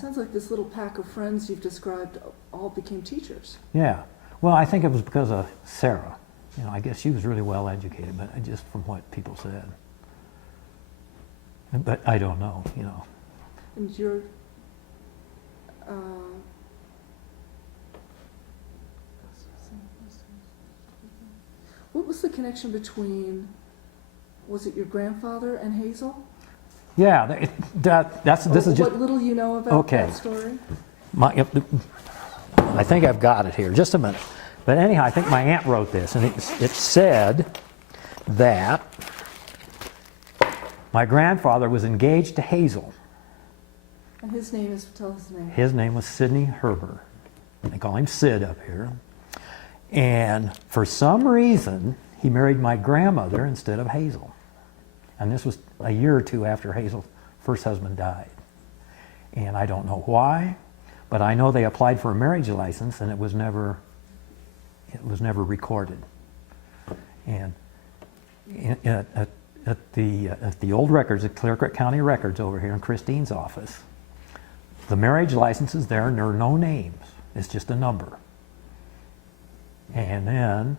sounds like this little pack of friends you've described all became teachers. Yeah. Well, I think it was because of Sarah. You know, I guess she was really well educated, but just from what people said. But I don't know, you know. And you're, what was the connection between, was it your grandfather and Hazel? Yeah, this is just... What little you know about that story? I think I've got it here. Just a minute. But anyhow, I think my aunt wrote this, and it said that my grandfather was engaged to Hazel. And his name is, tell his name. His name was Sidney Herber. They call him Sid up here. And for some reason, he married my grandmother instead of Hazel. And this was a year or two after Hazel's first husband died. And I don't know why, but I know they applied for a marriage license and it was never recorded. And at the old records, at Clear Creek County Records over here in Christine's office, the marriage license is there and there are no names. It's just a number. And then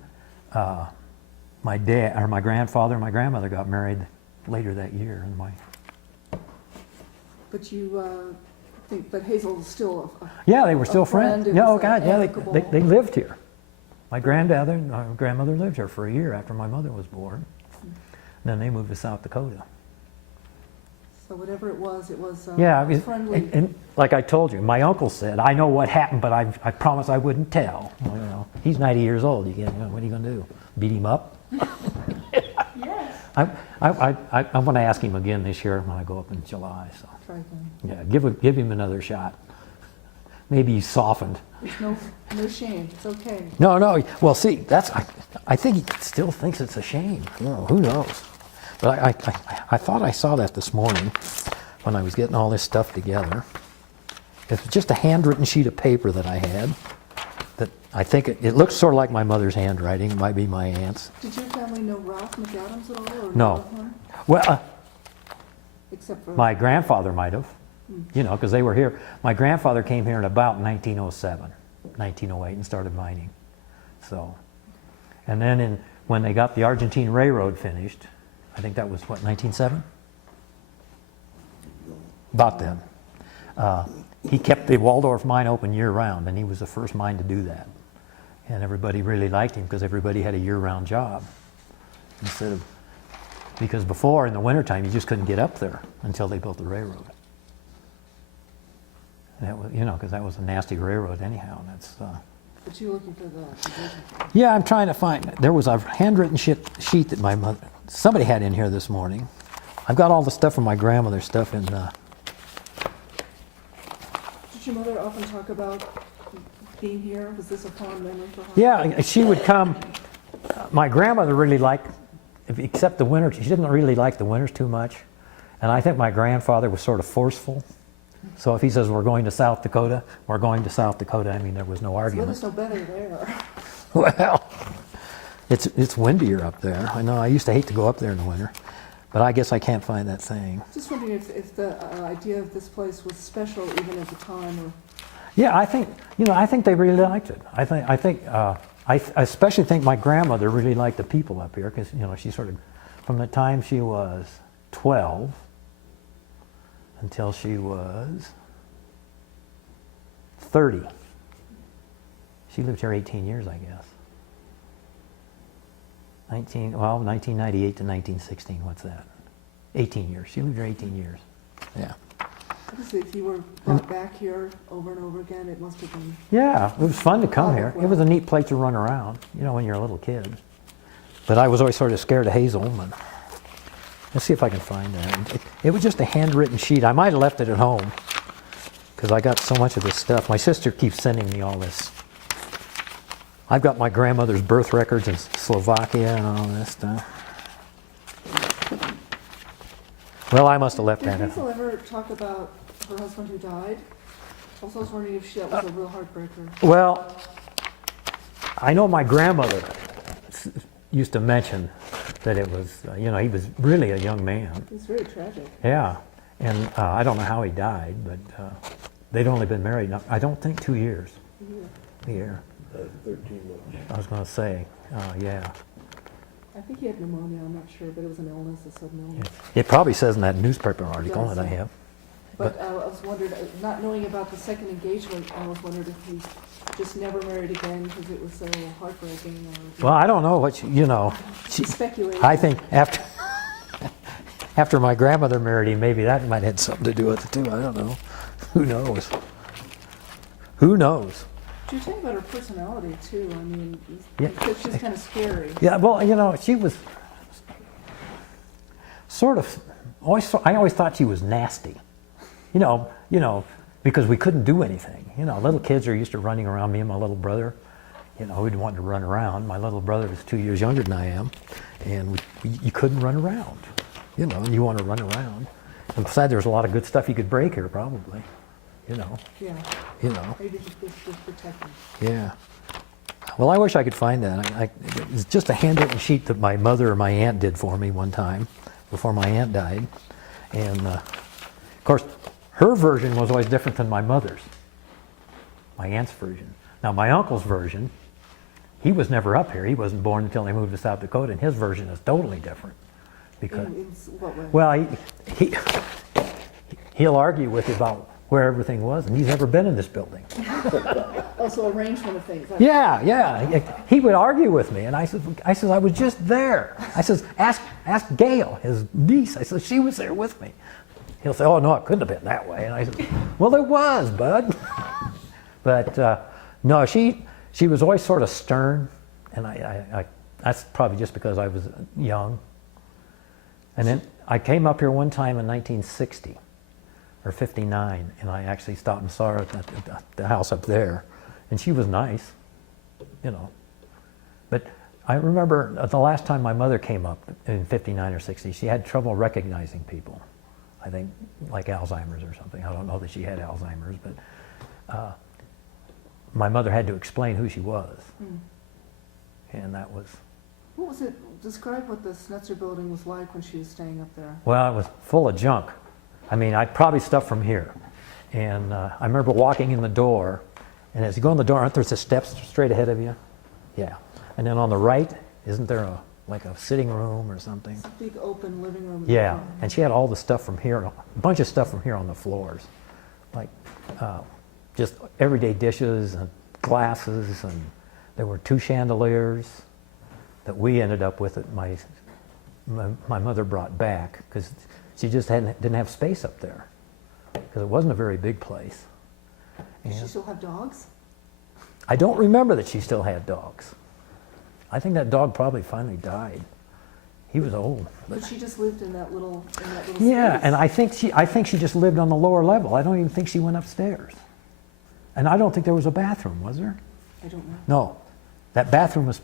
my grandfather and my grandmother got married later that year. But you think, but Hazel was still yeah, they were still friends. Yeah, oh God, yeah, they lived here. My grandfather and my grandmother lived here for a year after my mother was born. Then they moved to South Dakota. So whatever it was yeah, friendly. And like I told you, my uncle said, I know what happened, but I promise I wouldn't tell. Well, you know, he's 90 years old. What are you going to do? Beat him up? Yes. I'm going to ask him again this year when I go up in July. So. Try again. Yeah, give him another shot. Maybe he's softened. There's no shame. It's okay. No. Well, see, I think he still thinks it's a shame. No, who knows? But I thought I saw that this morning when I was getting all this stuff together. It's just a handwritten sheet of paper that I had. That I think it looks sort of like my mother's handwriting. It might be my aunt's. Did your family know Ralph McAdams at all? Or no. Well, except for my grandfather might have. You know, because they were here. My grandfather came here in about 1907, 1908, and started mining. So, and then when they got the Argentine Railroad finished, I think that was, what, 1907? About then. He kept the Waldorf mine open year-round, and he was the first mine to do that. And everybody really liked him because everybody had a year-round job. Because before, in the wintertime, you just couldn't get up there until they built the railroad. And that was, because that was a nasty railroad anyhow. But you're looking for the division. Yeah, I'm trying to find it. There was a handwritten sheet that somebody had in here this morning. I've got all the stuff from my grandmother's stuff in. Did your mother often talk about being here? Was this a fond memory for her? Yeah, she would come. My grandmother really liked, except the winter, she didn't really like the winters too much. And I think my grandfather was sort of forceful. So if he says we're going to South Dakota, we're going to South Dakota. I mean, there was no argument. It's no better there. Well, it's windier up there. I know. I used to hate to go up there in the winter, but I guess I can't find that saying. Just wondering if the idea of this place was special even at the time, or. Yeah, I think they really liked it. I especially think my grandmother really liked the people up here because she sort of, from the time she was 12 until she was 30. She lived here 18 years, I guess. 1998 to 1916, what's that? 18 years. She lived here 18 years. Yeah. Obviously, if you were brought back here over and over again, it must have been... Yeah, it was fun to come here. It was a neat place to run around, when you're a little kid. But I was always sort of scared of Hazel. And let's see if I can find that. It was just a handwritten sheet. I might have left it at home because I got so much of this stuff. My sister keeps sending me all this. I've got my grandmother's birth records in Slovakia and all this stuff. Well, I must have left that. Did Hazel ever talk about her husband who died? Also, I was wondering if that was a real heartbreaker. Well, I know my grandmother used to mention that it was, he was really a young man. It was very tragic. Yeah, and I don't know how he died, but they'd only been married, I don't think 2 years. Yeah. A year. 13 months. I was going to say, yeah. I think he had pneumonia, I'm not sure, but it was an illness, a sudden illness. It probably says in that newspaper article that I have. But I was wondering, not knowing about the second engagement, I was wondering if he just never married again because it was so heartbreaking. Or Well, I don't know what you know. he speculated. I think after my grandmother married him, maybe that might have had something to do with it too. I don't know. Who knows? Who knows? She was talking about her personality too. I mean, Yeah. because she's kind of scary. Yeah, well, you know, she was sort of. I always thought she was nasty. You know, because we couldn't do anything. You know, little kids are used to running around. Me and my little brother, you know, we'd want to run around. My little brother was 2 years younger than I am, and you couldn't run around. You know, and you want to run around. And besides, there's a lot of good stuff you could break here, probably. You know. Yeah. You know. Maybe just protect them. Yeah. Well, I wish I could find that. It's just a handwritten sheet that my mother or my aunt did for me one time before my aunt died. And, of course, her version was always different than my mother's, my aunt's version. Now, my uncle's version, he was never up here. He wasn't born until he moved to South Dakota, and his version is totally different. Because, In what way? well, he'll argue with you about where everything was, and he's never been in this building. Also, arrangement of things. Yeah. He would argue with me, and I said, I was just there. I says, ask Gail, his niece. I said, she was there with me. He'll say, oh no, it couldn't have been that way. And I said, well, it was, bud. But no, she was always sort of stern, and I that's probably just because I was young. And then I came up here one time in 1960 or 59, and I actually stopped and saw her at the house up there, and she was nice, you know. But I remember the last time my mother came up in 59 or 60, she had trouble recognizing people. I think like Alzheimer's or something. I don't know that she had Alzheimer's, but my mother had to explain who she was. And that was... What was it? Describe what the Snetzer building was like when she was staying up there. Well, it was full of junk. I mean, I probably stuff from here. And I remember walking in the door, and as you go in the door, aren't there the steps straight ahead of you? Yeah. And then on the right, isn't there like a sitting room or something? It's a big open living room. Yeah, and she had all the stuff from here, a bunch of stuff from here on the floors. Like just everyday dishes and glasses, and there were 2 chandeliers that we ended up with that my mother brought back because she just didn't have space up there because it wasn't a very big place. Did she still have dogs? I don't remember that she still had dogs. I think that dog probably finally died. He was old. But she just lived in that little Yeah, space. and I think she just lived on the lower level. I don't even think she went upstairs. And I don't think there was a bathroom, was there? I don't know. No. That bathroom was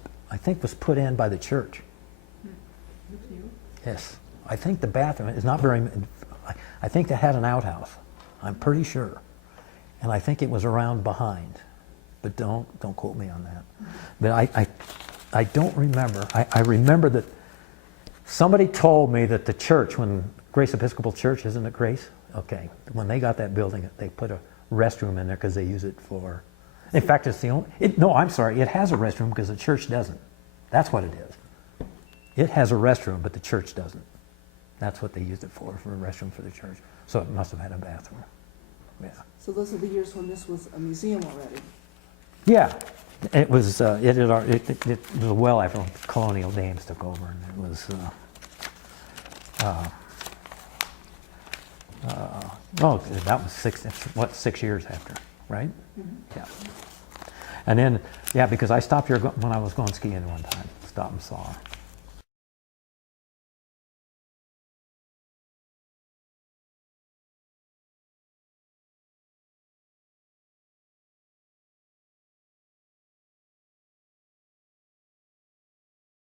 put in by the church. Yes. I think the bathroom is not very... I think they had an outhouse. I'm pretty sure. And I think it was around behind. But don't quote me on that. But I don't remember. I remember that somebody told me that the church, when Grace Episcopal Church, isn't it Grace? Okay. When they got that building, they put a restroom in there because they use it for... In fact, it's the only... No, I'm sorry. It has a restroom because the church doesn't. That's what it is. It has a restroom, but the church doesn't. That's what they used it for a restroom for the church. So it must have had a bathroom. Yeah. So those are the years when this was a museum already. Yeah. It was it was well after colonial dames took over, and it was that was 6 years after, right? Mm-hmm. Yeah. And then because I stopped here when I was going skiing one time, stopped and saw her.